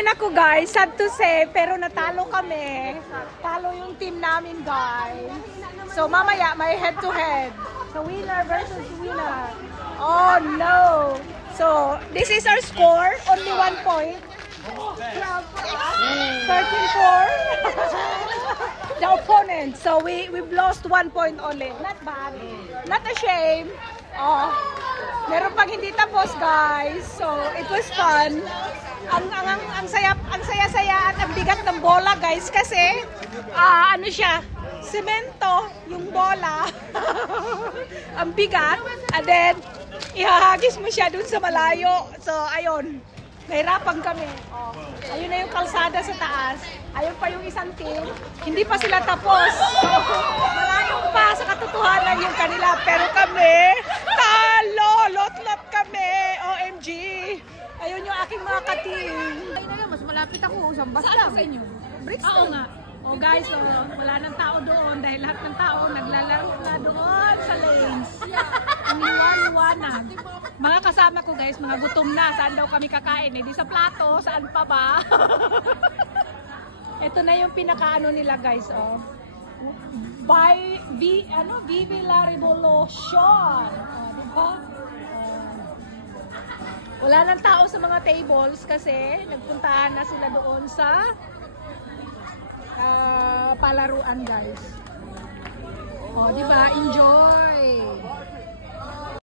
Ay naku guys, sad to say, pero natalo kami. Talo yung team namin guys. So mamaya may head to head. So winner versus winner. Oh no! So this is our score, only 1 point. 13-4. The opponent. So we've lost 1 point only. Not bad. Not a shame. Oh, meron pang hindi tapos guys. So it was fun. Ang saya-saya at ang bigat ng bola guys kasi ano siya, semento yung bola. Ang bigat, and then ihahagis mo siya dun sa malayo. So ayun, nahirapan kami. Oh, ayun na yung kalsada sa taas. Ayun pa yung isang team, hindi pa sila tapos. So malayo pa sa katotohanan yung kanila, pero kami talo, lot-lot kami. OMG. Ayun yung aking mga ka-team. Ay na lang, mas malapit ako. Sambas Saan lang. sa inyo? Brixton. Oo nga. Oh guys, wala nang tao doon dahil lahat ng tao naglalaro na doon sa lanes. Ang liwan-liwanag. Mga kasama ko guys, mga gutom na. Saan daw kami kakain? Eh di sa plato, saan pa ba? Ito na yung pinakaano nila guys. Oh. Vive la Revolution. Oh, diba? Wala nang tao sa mga tables kasi nagpuntahan na sila doon sa palaruan guys. Oh, di ba? Enjoy.